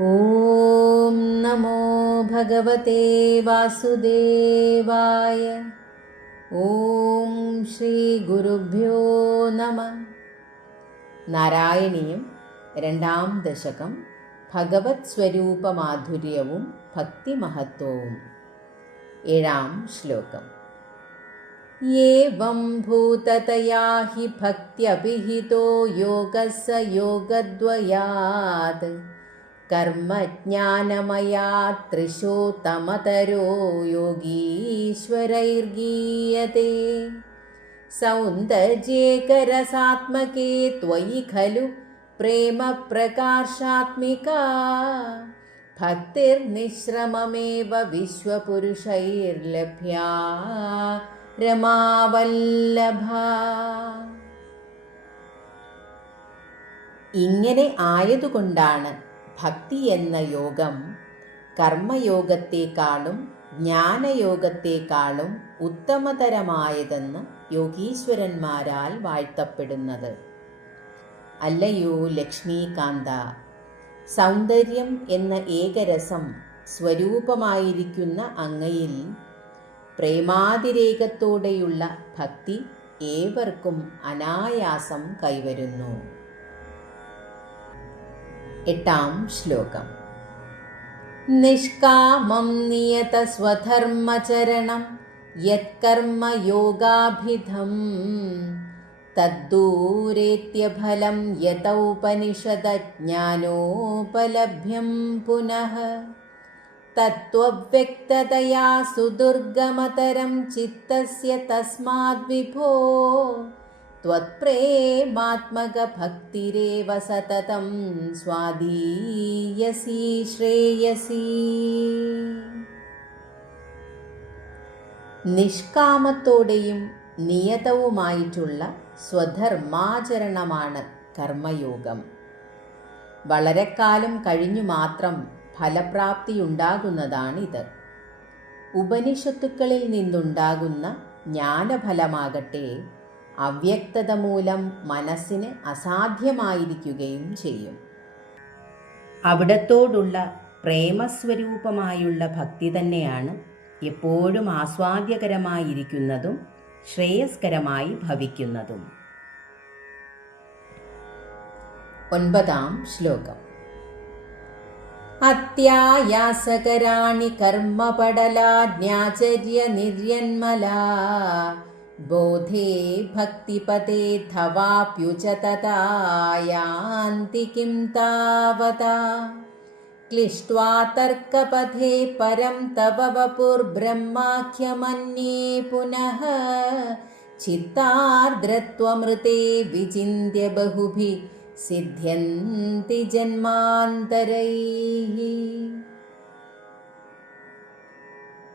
ॐ नमो भगवते वासुदेवाय ॐ ശ്രീഗുരുഭ്യോ നമ നാരായണീയം രണ്ടാം ദശകം ഭഗവത് സ്വരൂപമാധുര്യവും ഭക്തിമഹത്വവും ഏഴാം ശ്ലോകം एवं भूततया हि भक्त्यभिहितो योगः स योगद्वयात् कर्मज्ञानमयात् त्रिशोत्तमतरो योगीश्वरैर्गीयते सौन्दर्येकरसात्मके त्वयि खलु प्रेमप्रकाशात्मिका ഭക്തിർനിശ്രമമേവ വിശ്വപുരുഷൈർലഭ്യാ രമാവല്ലഭ ഇങ്ങനെ ആയതുകൊണ്ടാണ് ഭക്തി എന്ന യോഗം കർമ്മയോഗത്തെക്കാളും ജ്ഞാനയോഗത്തെക്കാളും ഉത്തമതരമായതെന്ന് യോഗീശ്വരന്മാരാൽ വാഴ്ത്തപ്പെടുന്നത്. അല്ലയോ ലക്ഷ്മീകാന്ത! സൗന്ദര്യം എന്ന ഏകരസം സ്വരൂപമായിരിക്കുന്ന അങ്ങയിൽ പ്രേമാതിരേകത്തോടെയുള്ള ഭക്തി ഏവർക്കും അനായാസം കൈവരുന്നു. श्लोकम् निष्कामं नियतस्वधर्मचरणं यत्कर्मयोगाभिधं तद्दूरेत्यफलं यत उपनिषदज्ञानोपलभ्यं पुनः तत्त्वव्यक्ततया सुदुर्गमतरं चित्तस्य तस्माद्विभो त्वत्प्रेमात्मकभक्तिरेव सततं स्वादीयसी ശ്രേയസി നിഷ്കാമത്തോടെയും നിയതവുമായിട്ടുള്ള സ്വധർമാചരണമാണ് കർമ്മയോഗം വളരെക്കാലം കഴിഞ്ഞു മാത്രം ഫലപ്രാപ്തിയുണ്ടാകുന്നതാണിത് ഉപനിഷത്തുക്കളിൽ നിന്നുണ്ടാകുന്ന ജ്ഞാനഫലമാകട്ടെ അവ്യക്തത മൂലം മനസ്സിന് അസാധ്യമായിരിക്കുകയും ചെയ്യും. അവിടത്തോടുള്ള പ്രേമസ്വരൂപമായുള്ള ഭക്തി തന്നെയാണ് എപ്പോഴും ആസ്വാദ്യകരമായിരിക്കുന്നതും ശ്രേയസ്കരമായി ഭവിക്കുന്നതും. ഒൻപതാം ശ്ലോകം. അത്യായാസകരാണി കർമ്മപടലാജ്ഞാചര്യ നിർയന്മലാ ബോധേ ഭക്തിപതേ ധവാപ്യുച തഥായാന്തി കിം താവതാ ക്ലിഷ്ട്വാ തർക്കപഥേ പരം തവ വപുർബ്രഹ്മാഖ്യമന്യേ പുനഃ ചിത്താർദ്രത്വമൃതേ വിചിന്യ ബഹുഭി സിദ്ധ്യന്തി ജന്മാന്തരൈ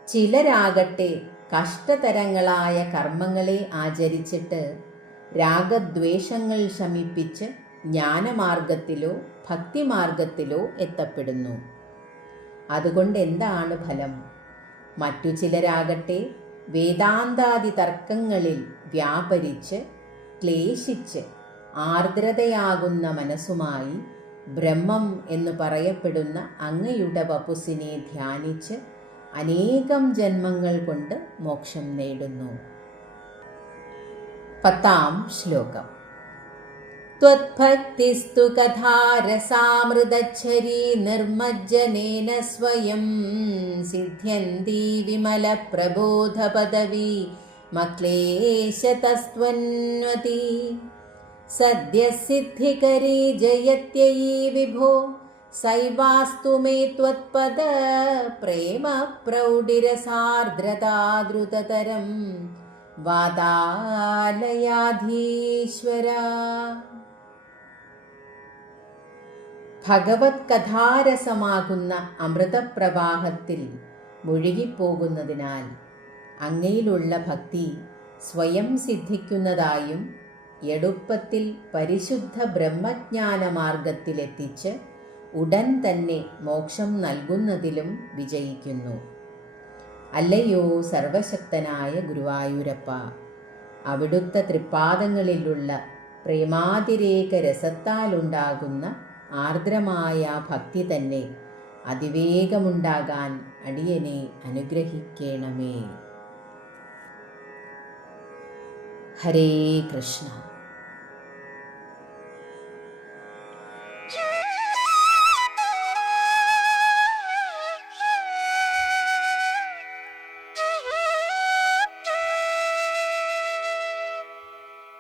ചിലരാകട്ടെ കഷ്ടതരങ്ങളായ കർമ്മങ്ങളെ ആചരിച്ചിട്ട് രാഗദ്വേഷങ്ങൾ ശമിപ്പിച്ച് ജ്ഞാനമാർഗത്തിലോ ഭക്തിമാർഗത്തിലോ എത്തപ്പെടുന്നു. അതുകൊണ്ട് എന്താണ് ഫലം? മറ്റു ചിലരാകട്ടെ വേദാന്താദി തർക്കങ്ങളിൽ വ്യാപരിച്ച് ക്ലേശിച്ച് ആർദ്രതയാകുന്ന മനസ്സുമായി ബ്രഹ്മം എന്ന് പറയപ്പെടുന്ന അങ്ങയുടെ വപുസിനെ ധ്യാനിച്ച് അനേകം ജന്മങ്ങൾ കൊണ്ട് മോക്ഷം നേടുന്നു പത്താം ശ്ലോകം त्वद्भक्तिस्तु कथारसामृदच्छरी निर्मज्जनेन स्वयं सिद्ध्यन्ती विमलप्रबोधपदवी मक्लेशतस्त्वन्वती सद्यसिद्धिकरी जयत्ययी विभो सैवास्तु मे त्वत्पद प्रेमप्रौढिरसार्द्रताद्रुततरं वातालयाधीश्वरा ഭഗവത് കഥാരസമാകുന്ന അമൃതപ്രവാഹത്തിൽ മുഴുകിപ്പോകുന്നതിനാൽ അങ്ങയിലുള്ള ഭക്തി സ്വയം സിദ്ധിക്കുന്നതായും എളുപ്പത്തിൽ പരിശുദ്ധ ബ്രഹ്മജ്ഞാന മാർഗത്തിലെത്തിച്ച് ഉടൻ തന്നെ മോക്ഷം നൽകുന്നതിലും വിജയിക്കുന്നു. അല്ലയോ സർവശക്തനായ ഗുരുവായൂരപ്പ അവിടുത്തെ തൃപ്പാദങ്ങളിലുള്ള പ്രേമാതിരേക രസത്താലുണ്ടാകുന്ന ആർദ്രമായ ഭക്തി തന്നെ അതിവേഗമുണ്ടാകാൻ അടിയനെ അനുഗ്രഹിക്കണമേ. ഹരേ കൃഷ്ണ.